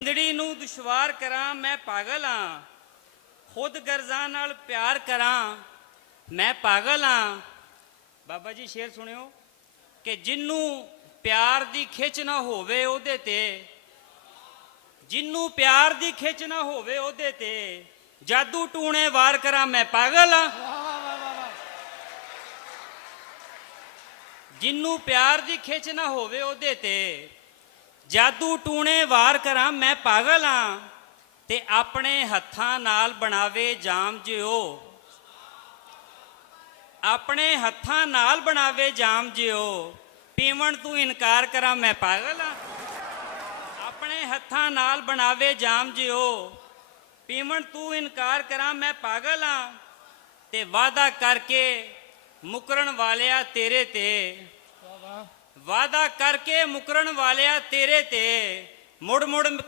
ਜ਼ਿੰਦੜੀ ਨੂੰ ਦੁਸ਼ਵਾਰ ਕਰਾਂ ਮੈਂ ਪਾਗਲ ਹਾਂ, ਖੁਦ ਗਰਜ਼ਾਂ ਨਾਲ ਪਿਆਰ ਕਰਾਂ ਮੈਂ ਪਾਗਲ ਹਾਂ। ਬਾਬਾ ਜੀ ਸ਼ੇਰ ਸੁਣਿਓ ਕਿ ਜਿਹਨੂੰ ਪਿਆਰ ਦੀ ਖਿੱਚ ਨਾ ਹੋਵੇ ਉਹਦੇ ਤੇ, ਜਿਹਨੂੰ ਪਿਆਰ ਦੀ ਖਿੱਚ ਨਾ ਹੋਵੇ ਉਹਦੇ ਤੇ, ਜਾਦੂ ਟੂਣੇ ਵਾਰ ਕਰਾਂ ਮੈਂ ਪਾਗਲ ਹਾਂ। ਜਿਹਨੂੰ ਪਿਆਰ ਦੀ ਖਿੱਚ ਨਾ ਹੋਵੇ ਉਹਦੇ ਤੇ, ਜਾਦੂ ਟੂਣੇ ਵਾਰ ਕਰਾਂ ਮੈਂ ਪਾਗਲ ਹਾਂ। ਤੇ ਆਪਣੇ ਹੱਥਾਂ ਨਾਲ ਬਣਾਵੇ ਜਾਮ ਜਿਓ, ਆਪਣੇ ਹੱਥਾਂ ਨਾਲ ਬਣਾਵੇ ਜਾਮ ਜਿਓ, ਪੀਵਣ ਤੂੰ ਇਨਕਾਰ ਕਰਾਂ ਮੈਂ ਪਾਗਲ ਹਾਂ। ਆਪਣੇ ਹੱਥਾਂ ਨਾਲ ਬਣਾਵੇ ਜਾਮ ਜਿਓ, ਪੀਵਣ ਤੂੰ ਇਨਕਾਰ ਕਰਾਂ ਮੈਂ ਪਾਗਲ ਹਾਂ। ਤੇ ਵਾਅਦਾ ਕਰਕੇ ਮੁਕਰਨ ਵਾਲਿਆ ਤੇਰੇ ਤੇ, ਵਾਅਦਾ ਕਰਕੇ ਮੁਕਰਨ ਵਾਲਿਆ ਤੇਰੇ ਤੇ, ਮੁੜ ਮੁੜ ਕੇ